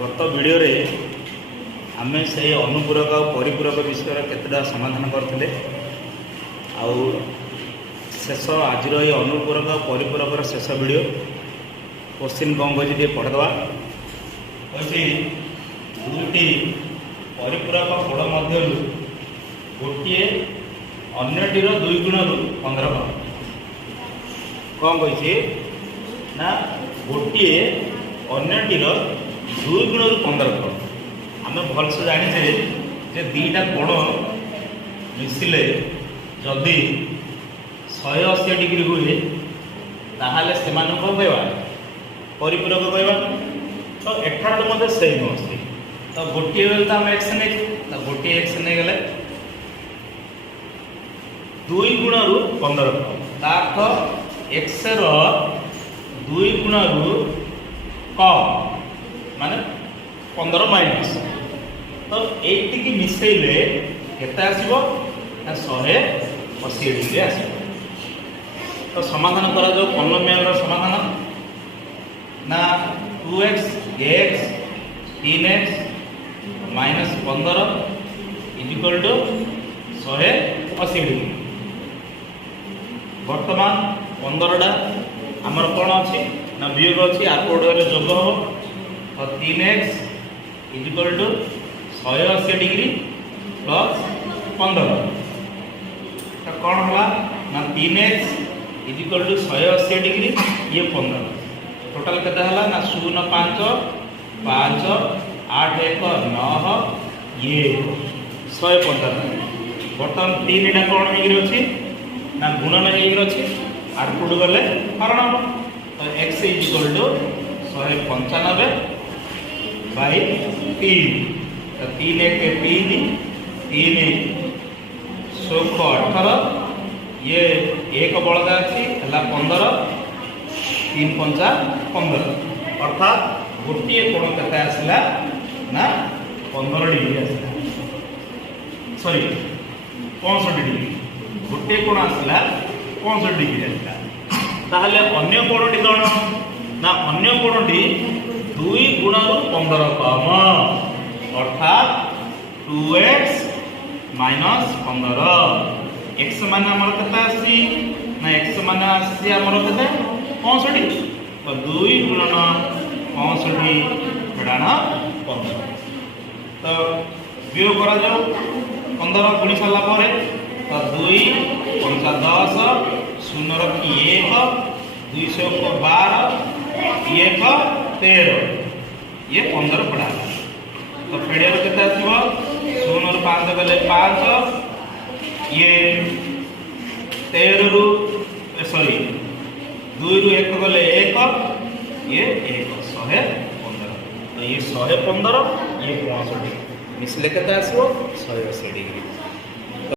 गत वीडियो रे आम से अनुपूरक और परिपूरक विषय केतटा समाधान करते शेष आज ये अनुपूरक और परिपूरक शेष वीडियो क्वेश्चन कौन कही पढ़ीदे कही दुईटी परिपूरक गुण मध्य गोटे अन्यटीर दुई गुण रु 15 कौन कही ना गोटे अन्यटीर दुई गुण रु 15 आम भलसे जाचे जे दीटा कोण मिसिले जदि 180 डिग्री हुए ताहले से कहवा परिपूरक कहवा तो एठार मत सेम अच्छे तो गोटे बेले तो आम एक्स नहीं तो गोटे एक्स नहीं गले दुई गुण रु 15 तार्थ एक्स दुई गुण रु कम माने 15 माइनस तो एटी मिसेले केते आसीबो ना 180 डिग्री आसीबो। तो समाधान करा जो पॉलिनोमियल रो समाधान ना 2x x 3x minus 15 is equal to 180 degree. वर्तमान 15टा आमर कौन अच्छी ना वियोग अच्छी आकोड हेले जोग हो तो 3x is equal to 180 degree plus 15 तो कौन होला ना 3x is equal to 180 degree ये 15 टोटाल केते हला ना 0 5 5 8 1 9 ये 115 बर्तमान 3 एटा कौन हेगिर अछि ना गुणन हेगिर अछि आउटपुट गले हरण हो तो x is equal to 195 by 3 तो 3 एक 3 16 18 ये एक बलदा अच्छी है 15 3 5 15 अर्थात गोटे कोण केते आसला ना 15 डिग्री आसला सॉरी 65 डिग्री गोटे कोण आसला 65 डिग्री आसला ताहले अन्य कोणटी कोन ना अन्य कोणटी 2 गुण 15 कम अर्थात 2x माइनस 15 x मान हमर केते आसी ना x मान आसी हमर केते 65 तो 2 गुणन 65 फेडाण 15 तो वियोग करा जाओ 15 गुणी साला परे तो 2 5 10 0 रखी 1 200 को 12 1 13 ये 15 पड़ा तो फेडियर केते आसीबो 0 रु 5 गले 5 ये 13 रु सॉरी 2 रु 1 गले 1 ये 1 115 तो ये 115 ये 65 मिसले केते आसीबो 180 डिग्री।